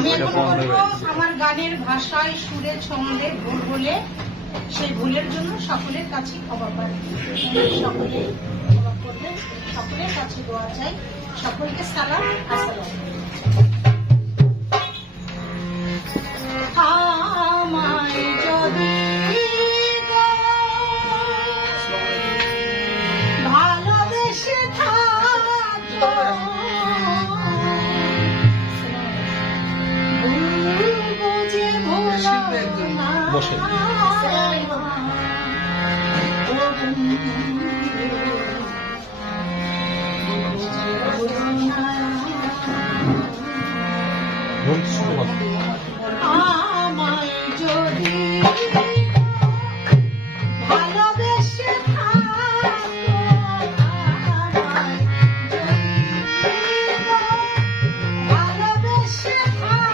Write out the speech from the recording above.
আমি এখন বলবো আমার গানের ভাষায় সুরে ছন্দে ভুল বলে সেই ভুলের জন্য সকলের কাছে ক্ষমা প্রার্থী। সকলে ক্ষমা করবেন, সকলের কাছে দোয়া চাই, সকলকে সালাম আসসালাম। আমায় যদি ভালোবেসে থাকো বুঝে ভোলা বসে শুরু